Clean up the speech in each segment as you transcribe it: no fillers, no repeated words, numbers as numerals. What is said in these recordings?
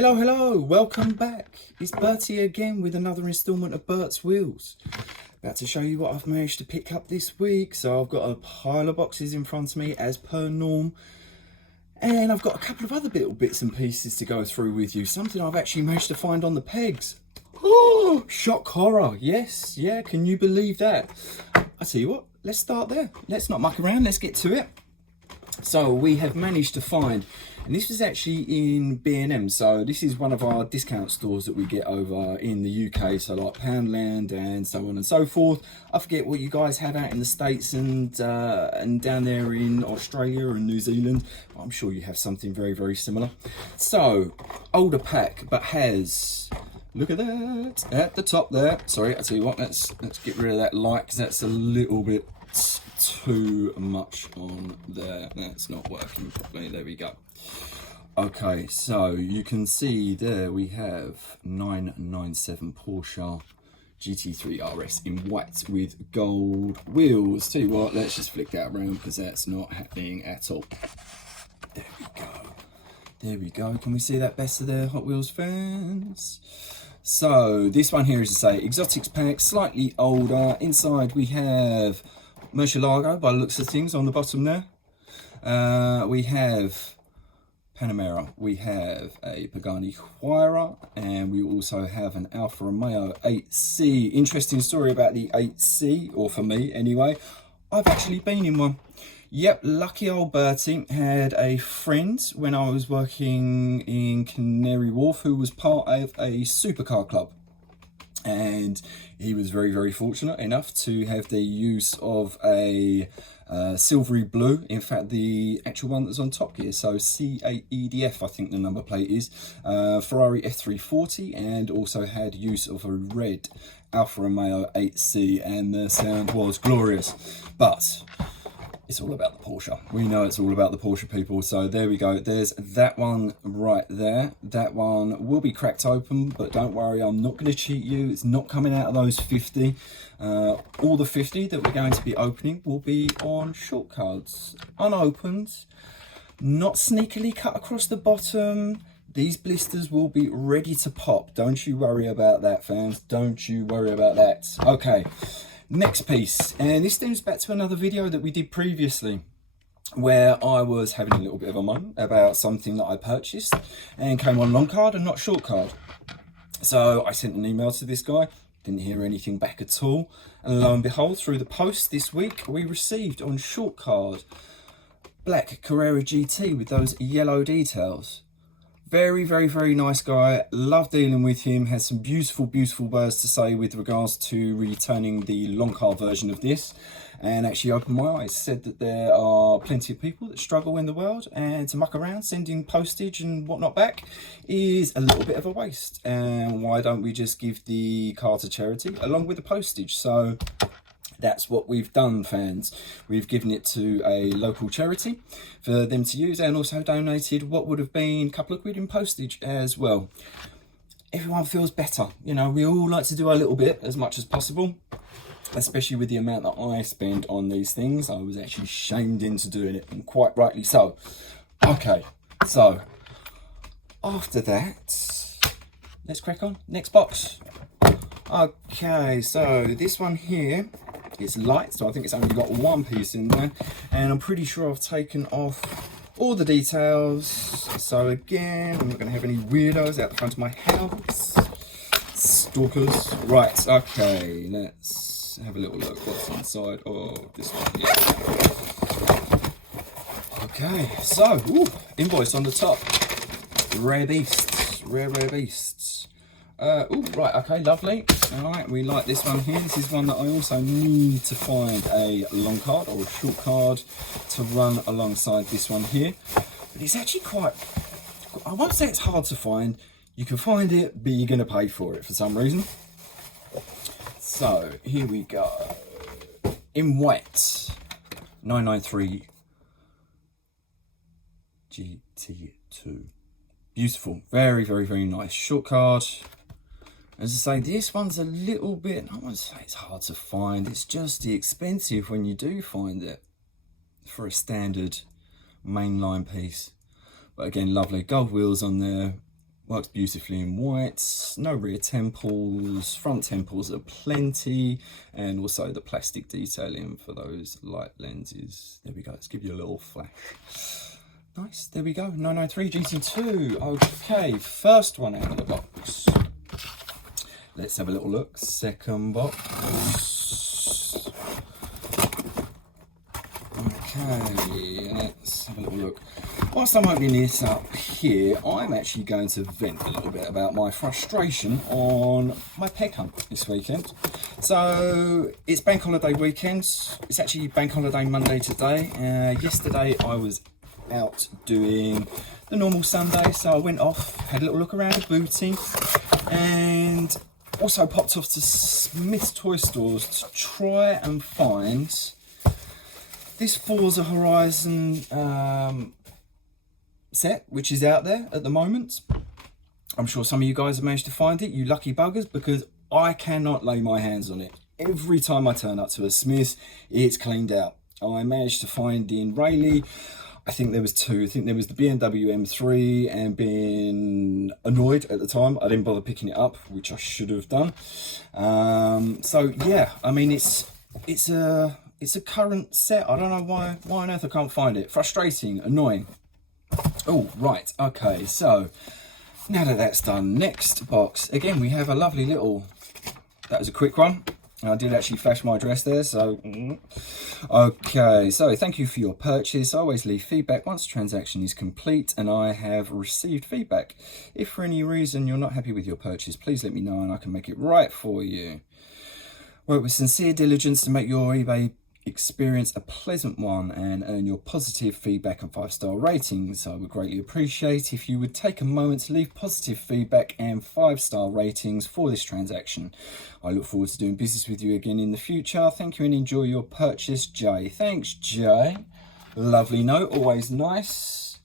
Hello, welcome back. It's Bertie again with another instalment of Bert's Wheels. About to show you what I've managed to pick up this week. So I've got a pile of boxes in front of me as per norm. And I've got a couple of other little bits and pieces to go through with you. Something I've actually managed to find on the pegs. Oh, shock horror. Yes, yeah, can you believe that? I tell you what, let's start there. Let's not muck around, let's get to it. So we have managed to find, and this was actually in B&M, so this is one of our discount stores that we get over in the UK, so like Poundland and so on and so forth. I forget what you guys have out in the States and down there in Australia and New Zealand, but I'm sure you have something very, very similar. So, older pack, but has, look at that, at the top there. Sorry, I tell you what, let's get rid of that light because that's a little bit too much on there. That's not working properly. There we go. Okay, so you can see there we have 997 Porsche GT3 RS in white with gold wheels. Tell you what, let's just flick that around because that's not happening at all. There we go. There we go. Can we see that better there, Hot Wheels fans? So this one here is to say exotics pack, slightly older. Inside we have Murcielago by the looks of things on the bottom there. We have Panamera, we have a Pagani Huayra, and we also have an Alfa Romeo 8C. Interesting story about the 8C, or for me anyway. I've actually been in one. Yep, lucky old Bertie had a friend when I was working in Canary Wharf who was part of a supercar club. And he was very, very fortunate enough to have the use of a silvery blue. In fact, the actual one that's on top here, so C8EDF, I think the number plate is, Ferrari F340, and also had use of a red Alfa Romeo 8C, and the sound was glorious. But it's all about the Porsche. We know it's all about the Porsche, people. So there we go. There's that one right there. That one will be cracked open, but don't worry, I'm not going to cheat you. It's not coming out of those 50. All the 50 that we're going to be opening will be on short cards, unopened, not sneakily cut across the bottom. These blisters will be ready to pop. Don't you worry about that, fans. Don't you worry about that. Okay. Next piece, and this stems back to another video that we did previously where I was having a little bit of a moan about something that I purchased and came on long card and not short card. So I sent an email to this guy, didn't hear anything back at all, and lo and behold, through the post this week we received on short card black Carrera GT with those yellow details. Very, very, very nice guy. Love dealing with him. Has some beautiful, beautiful words to say with regards to returning the long car version of this. And actually opened my eyes. Said that there are plenty of people that struggle in the world, and to muck around sending postage and whatnot back is a little bit of a waste. And why don't we just give the car to charity along with the postage? So that's what we've done, fans. We've given it to a local charity for them to use, and also donated what would have been a couple of quid in postage as well. Everyone feels better. You know, we all like to do our little bit as much as possible, especially with the amount that I spend on these things. I was actually shamed into doing it, and quite rightly so. Okay, so after that, let's crack on. Next box. Okay, so this one here, it's light, so I think it's only got one piece in there, and I'm pretty sure I've taken off all the details. So again, I'm not going to have any weirdos out the front of my house. Stalkers. Right, okay, let's have a little look what's inside of this one here. Okay, so, invoice on the top. Rare beasts, rare beasts. Right, okay, lovely. All right, we like this one here. This is one that I also need to find a long card or a short card to run alongside this one here. But it's actually quite, I won't say it's hard to find. You can find it, but you're going to pay for it for some reason. So, here we go. In white, 993 GT2. Beautiful, very, very, very nice short card. As I say, this one's a little bit, I won't say it's hard to find, it's just expensive when you do find it for a standard mainline piece. But again, lovely gold wheels on there, Works beautifully in white, no rear temples, front temples are plenty, and also the plastic detailing for those light lenses. There we go, let's give you a little flash. Nice, there we go, 993 GT2. Okay, first one out of the box. Let's have a little look, second box. Okay, let's have a little look. Whilst I'm opening this up here, I'm actually going to vent a little bit about my frustration on my peg hunt this weekend. So it's bank holiday weekend. It's actually bank holiday Monday today. Yesterday I was out doing the normal Sunday, so I went off, had a little look around the booty, and also popped off to Smith's Toy Stores to try and find this Forza Horizon set, which is out there at the moment. I'm sure some of you guys have managed to find it, you lucky buggers, because I cannot lay my hands on it. Every time I turn up to a Smith's, it's cleaned out. I managed to find in Rayleigh, I think there was two. I think there was the BMW M3, and being annoyed at the time, I didn't bother picking it up, which I should have done. So yeah, I mean, it's a current set. I don't know why on earth I can't find it. Frustrating, annoying. Oh, right, okay, so now that that's done, next box. Again, we have a lovely little, that was a quick one. I did actually flash my address there, so okay, so thank you for your purchase. I always leave feedback once the transaction is complete and I have received feedback. If for any reason you're not happy with your purchase, please let me know and I can make it right for you. Work with sincere diligence to make your eBay experience a pleasant one and earn your positive feedback and 5-star ratings. I would greatly appreciate if you would take a moment to leave positive feedback and 5-star ratings for this transaction. I look forward to doing business with you again in the future. Thank you and enjoy your purchase, Jay. Thanks, Jay. Lovely note, always nice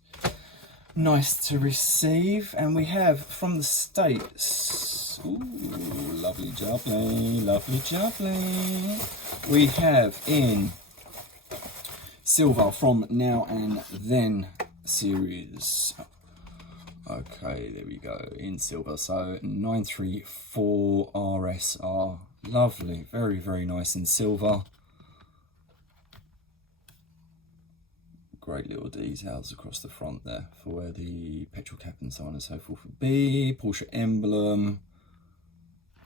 to receive. And we have from the States, ooh, lovely jubbly. We have in silver from Now and Then series. Okay, there we go, in silver. So 934 RSR. Lovely, very, very nice in silver. Great little details across the front there for where the petrol cap and so on and so forth would be. Porsche emblem.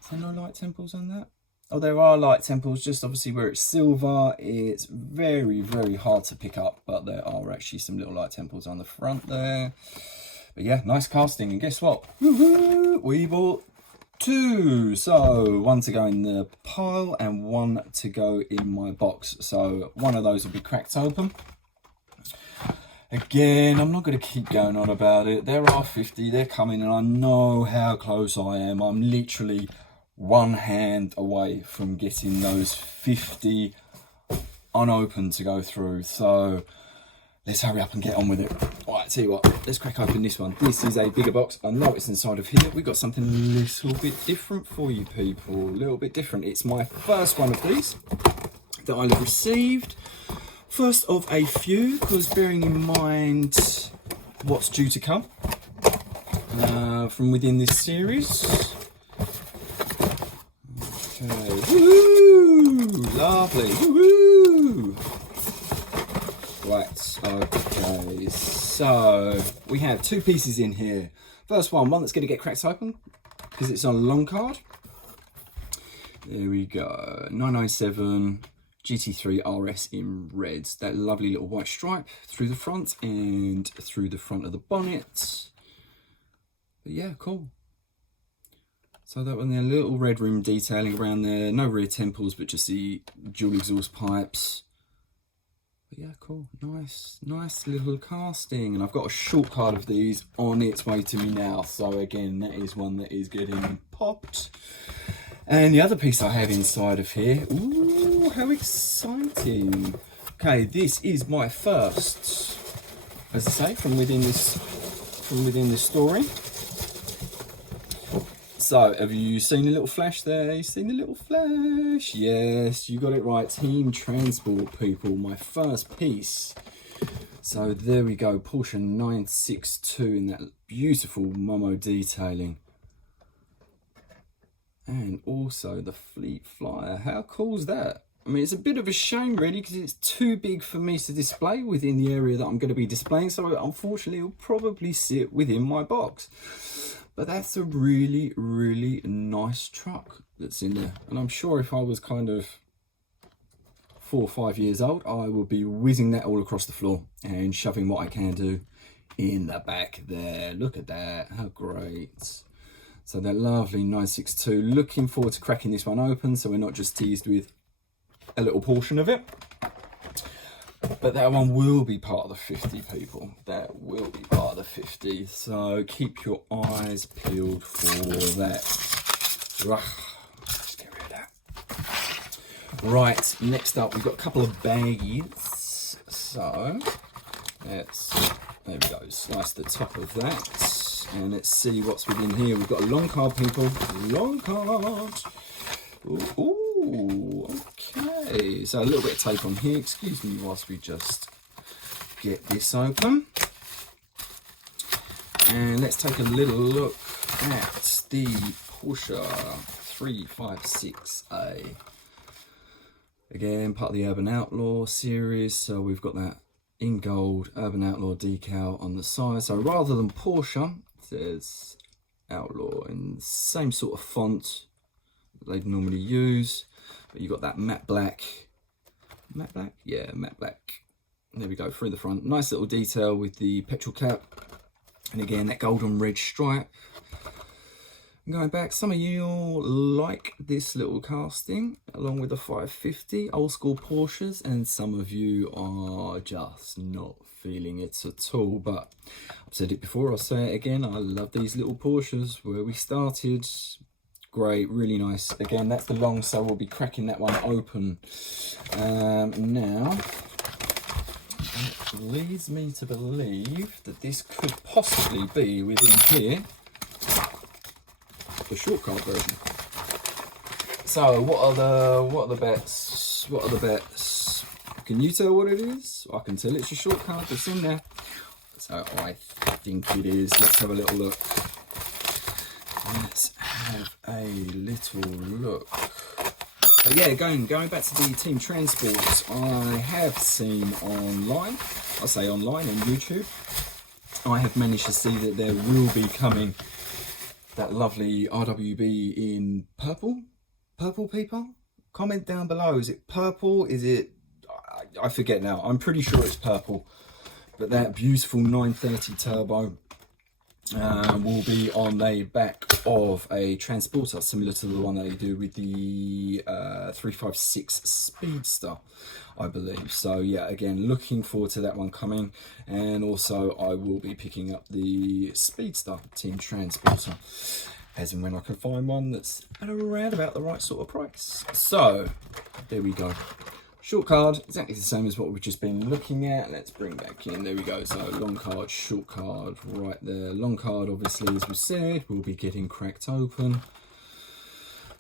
Is there no light temples on that? Oh, there are light temples, just obviously where it's silver. It's very, very hard to pick up, but there are actually some little light temples on the front there. But yeah, nice casting. And guess what? Woohoo! We bought two. So one to go in the pile and one to go in my box. So one of those will be cracked open. Again, I'm not going to keep going on about it. There are 50, they're coming, and I know how close I am. I'm literally one hand away from getting those 50 unopened to go through. So let's hurry up and get on with it. All right, tell you what, let's crack open this one. This is a bigger box. I know it's inside of here. We've got something a little bit different for you people. A little bit different. It's my first one of these that I've received. First of a few, because bearing in mind what's due to come from within this series. Okay, woohoo! Lovely, woohoo! Right, okay, so we have two pieces in here. First one that's going to get cracked open because it's on a long card. There we go, 997 GT3 RS in red. That lovely little white stripe through the front and through the front of the bonnet. But yeah, cool. So that one there, little red rim detailing around there. No rear temples, but just the dual exhaust pipes. But yeah, cool. Nice little casting. And I've got a short card of these on its way to me now. So again, that is one that is getting popped. And the other piece I have inside of here, ooh, how exciting. Okay, this is my first, as I say, from within this story. So, have you seen the little flash there? You seen the little flash? Yes, you got it right. Team Transport, people, my first piece. So there we go, Porsche 962 in that beautiful Momo detailing. And also the Fleet Flyer. How cool is that? I mean, it's a bit of a shame really, because it's too big for me to display within the area that I'm going to be displaying. So unfortunately, it'll probably sit within my box. But that's a really, really nice truck that's in there. And I'm sure if I was kind of 4 or 5 years old, I would be whizzing that all across the floor and shoving what I can do in the back there. Look at that, how great. So that lovely 962, looking forward to cracking this one open so we're not just teased with a little portion of it. But that one will be part of the 50, people. That will be part of the 50. So keep your eyes peeled for that. Let's get rid of that. Right, next up, we've got a couple of bags. So there we go, slice the top of that. And let's see what's within here. We've got a long card, people. Long card. Ooh, okay. So a little bit of tape on here. Excuse me whilst we just get this open. And let's take a little look at the Porsche 356A. Again, part of the Urban Outlaw series. So we've got that in gold Urban Outlaw decal on the side. So rather than Porsche, it says Outlaw in the same sort of font they'd normally use. But you got that matte black. Matte black? Yeah, matte black. There we go, through the front. Nice little detail with the petrol cap. And again, that golden red stripe. Going back, some of you like this little casting along with the 550 old school Porsches, and some of you are just not feeling it at all. But I've said it before, I'll say it again, I love these little Porsches. Where we started, great, really nice. Again, that's the long, so we'll be cracking that one open now. It leads me to believe that this could possibly be within here the short card version. So what are the bets? What are the bets? Can you tell what it is? I can tell it's a short card that's in there. So I think it is. Let's have a little look. Let's have a little look. So yeah, going back to the Team Transports, I have seen online, I say online on YouTube, I have managed to see that there will be coming that lovely RWB in purple. Purple, people? Comment down below. Is it purple? Is it... I forget now. I'm pretty sure it's purple. But that beautiful 930 turbo will be on the back of a transporter, similar to the one that they do with the 356 Speedster, I believe. So yeah, again, looking forward to that one coming. And also I will be picking up the Speedster Team Transporter, as and when I can find one that's at around about the right sort of price. So there we go. Short card, exactly the same as what we've just been looking at. Let's bring back in, there we go. So long card, short card right there. Long card, obviously, as we said, will be getting cracked open.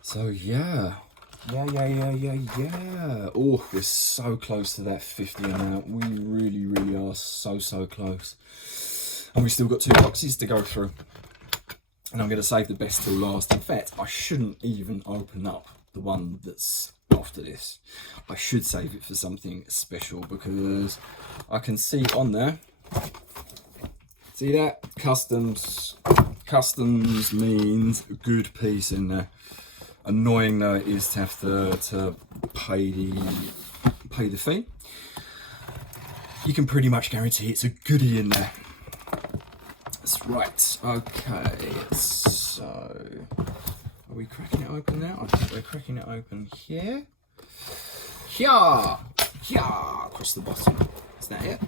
So yeah. Oh, we're so close to that 50 amount. We really, really are so close. And we've still got 2 boxes to go through. And I'm going to save the best till last. In fact, I shouldn't even open up the one that's after this. I should save it for something special, because I can see on there, see that? Customs means a good piece in there. Annoying though it is to have to pay the fee. You can pretty much guarantee it's a goodie in there. That's right. Okay, so are we cracking it open now? I think we're cracking it open here. Here, across the bottom. Is that it?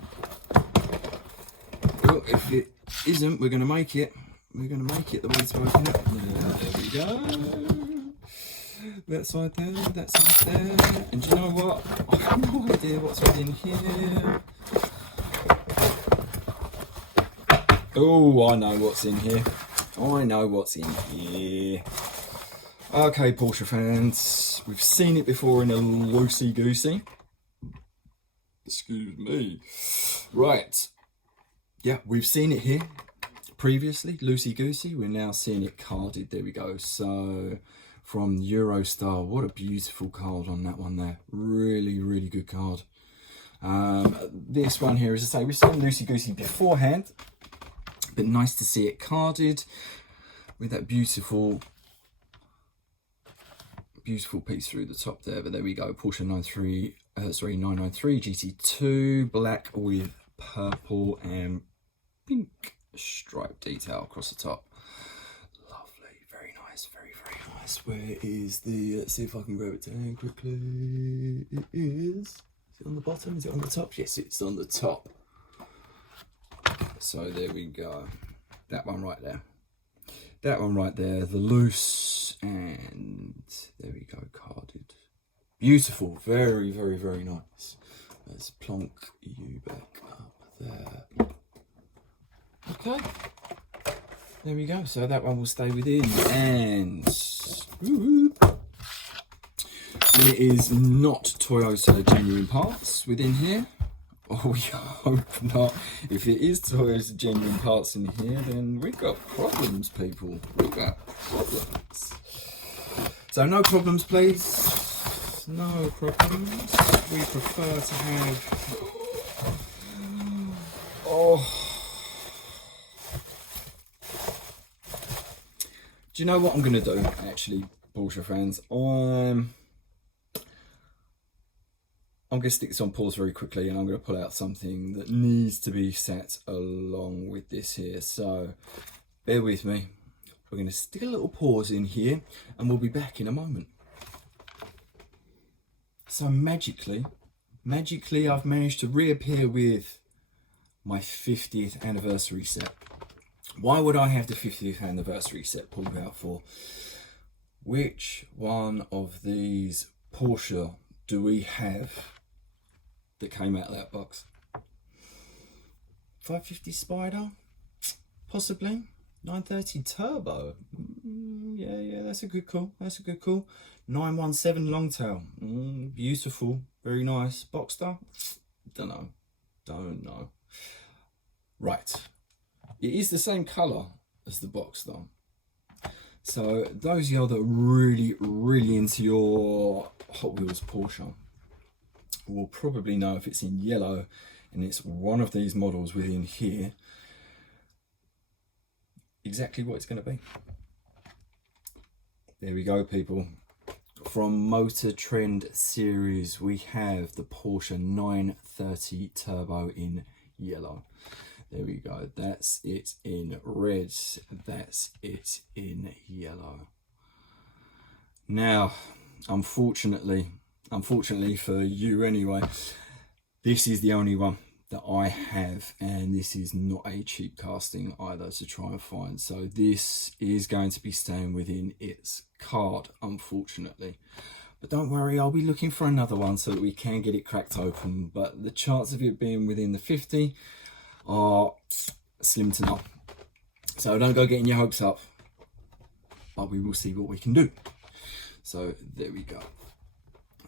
Well, if it isn't, we're going to make it. We're going to make it the way to open it. There we go. That side there, that side there. And do you know what? I have no idea what's within here. Oh, I know what's in here. I know what's in here. Okay, Porsche fans, we've seen it before in a loosey-goosey. Excuse me. Right. Yeah, we've seen it here previously, loosey-goosey. We're now seeing it carded. There we go. So from Eurostar, what a beautiful card on that one there. Really, really good card. This one here, as I say, we've seen loosey-goosey beforehand, but nice to see it carded with that beautiful piece through the top there. But there we go, Porsche 993 GT2, black with purple and pink stripe detail across the top. Lovely, very nice, very, very nice. Where is the, let's see if I can grab it down quickly. It is it on the bottom? Is it on the top? Yes, it's on the top. So there we go. That one right there. That one right there, the loose, and there we go, carded. Beautiful, very, very, very nice. Let's plonk you back up there. Okay, there we go. So that one will stay within, and it is not Toyota genuine parts within here. Oh, we hope not. If it is Toyota genuine parts in here, then we've got problems, people. We've got problems. So no problems, please. No problems. We prefer to have... Oh. Do you know what I'm going to do, actually, Porsche fans? I'm going to stick this on pause very quickly, and I'm going to pull out something that needs to be set along with this here. So bear with me. We're going to stick a little pause in here, and we'll be back in a moment. So magically, I've managed to reappear with my 50th anniversary set. Why would I have the 50th anniversary set pulled out for? Which one of these Porsche do we have that came out of that box? 550 Spider? Possibly. 930 Turbo? Yeah, that's a good call. That's a good call. 917 Longtail? Beautiful. Very nice. Boxster? Don't know. Right. It is the same colour as the Boxster. So those of you that are really, really into your Hot Wheels Porsche will probably know if it's in yellow and it's one of these models within here, exactly what it's going to be. There we go, people. From Motor Trend series, we have the Porsche 930 Turbo in yellow. There we go. That's it in red. That's it in yellow. Now, unfortunately for you anyway, this is the only one that I have, and this is not a cheap casting either to try and find. So this is going to be staying within its card, unfortunately. But don't worry, I'll be looking for another one so that we can get it cracked open. But the chance of it being within the 50 are slim to none. So don't go getting your hopes up, but we will see what we can do. So there we go.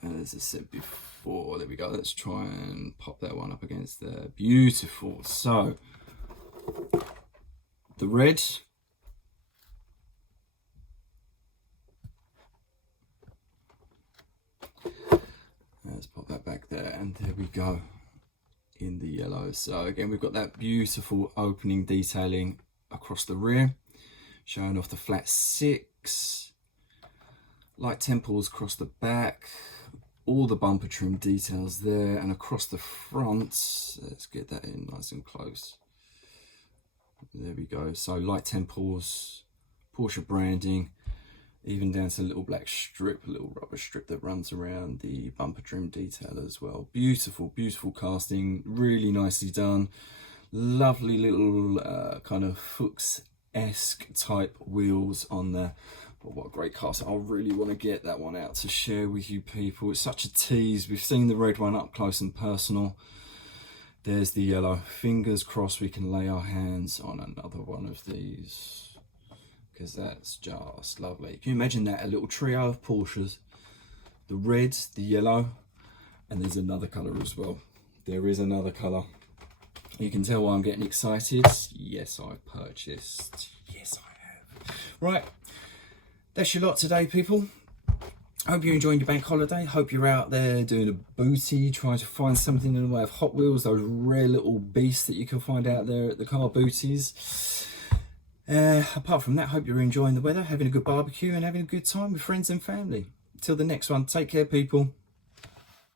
As I said before, there we go. Let's try and pop that one up against there. Beautiful. So the red, let's pop that back there, and there we go. In the yellow. So again, we've got that beautiful opening detailing across the rear, showing off the flat 6, light temples across the back, all the bumper trim details there, and across the front, let's get that in nice and close. There we go. So light temples, Porsche branding, even down to a little black strip, a little rubber strip that runs around the bumper trim detail as well. Beautiful, beautiful casting, really nicely done. Lovely little kind of Fuchs-esque type wheels on there. But what a great cast. I really want to get that one out to share with you people. It's such a tease. We've seen the red one up close and personal. There's the yellow. Fingers crossed we can lay our hands on another one of these, because that's just lovely. Can you imagine that? A little trio of Porsches. The red, the yellow, and there's another colour as well. There is another colour. You can tell why I'm getting excited. Yes, I've purchased. Yes, I have. Right, that's your lot today, people. Hope you're enjoying your bank holiday. Hope you're out there doing a booty, trying to find something in the way of Hot Wheels, those rare little beasts that you can find out there at the car booties. Apart from that, hope you're enjoying the weather, having a good barbecue and having a good time with friends and family. Till the next one, take care, people.